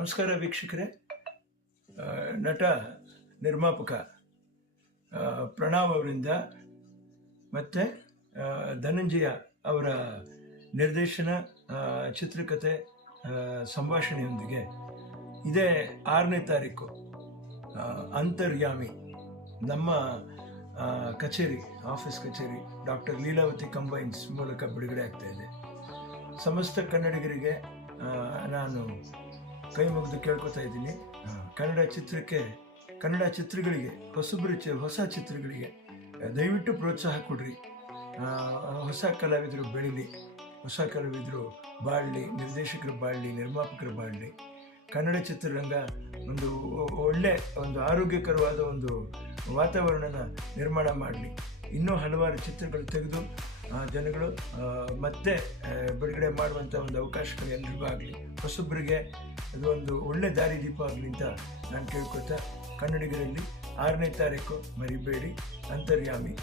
ನಮಸ್ಕಾರ ವೀಕ್ಷಕರೇ. ನಟ ನಿರ್ಮಾಪಕ ಪ್ರಣವ್ ಅವರಿಂದ ಮತ್ತು ಧನಂಜಯ ಅವರ ನಿರ್ದೇಶನ ಚಿತ್ರಕಥೆ ಸಂಭಾಷಣೆಯೊಂದಿಗೆ ಇದೇ 6ನೇ ತಾರೀಕು ಅಂತರ್ಯಾಮಿ ನಮ್ಮ ಕಚೇರಿ ಆಫೀಸ್ ಕಚೇರಿ ಡಾಕ್ಟರ್ ಲೀಲಾವತಿ ಕಂಬೈನ್ಸ್ ಮೂಲಕ ಬಿಡುಗಡೆ ಆಗ್ತಾ ಇದೆ. ಸಮಸ್ತ ಕನ್ನಡಿಗರಿಗೆ ನಾನು ಕೈ ಮುಗಿದು ಕೇಳ್ಕೊತಾ ಇದ್ದೀನಿ. ಕನ್ನಡ ಚಿತ್ರಗಳಿಗೆ ಹೊಸ ಚಿತ್ರಗಳಿಗೆ ದಯವಿಟ್ಟು ಪ್ರೋತ್ಸಾಹ ಕೊಡ್ರಿ. ಹೊಸ ಕಲಾವಿದರು ಬೆಳೀಲಿ, ಹೊಸ ಕಲಾವಿದರು ಬಾಳಲಿ, ನಿರ್ದೇಶಕರು ಬಾಳಲಿ, ನಿರ್ಮಾಪಕರು ಬಾಳಲಿ. ಕನ್ನಡ ಚಿತ್ರರಂಗ ಒಂದು ಆರೋಗ್ಯಕರವಾದ ಒಂದು ವಾತಾವರಣನ ನಿರ್ಮಾಣ ಮಾಡಲಿ. ಇನ್ನೂ ಹಲವಾರು ಚಿತ್ರಗಳು ತೆಗೆದು ಜನಗಳು ಮತ್ತೆ ಬಿಡುಗಡೆ ಮಾಡುವಂಥ ಒಂದು ಅವಕಾಶಗಳು ಎಲ್ರಿಗೂ ಆಗಲಿ. ಹೊಸೊಬ್ಬರಿಗೆ ಅದು ಒಂದು ಒಳ್ಳೆ ದಾರಿದೀಪ ಆಗಲಿ ಅಂತ ನಾನು ಕೇಳ್ಕೊತಾ, ಕನ್ನಡಿಗರಲ್ಲಿ 6ನೇ ತಾರೀಕು ಮರಿಬೇಡಿ, ಅಂತರ್ಯಾಮಿ.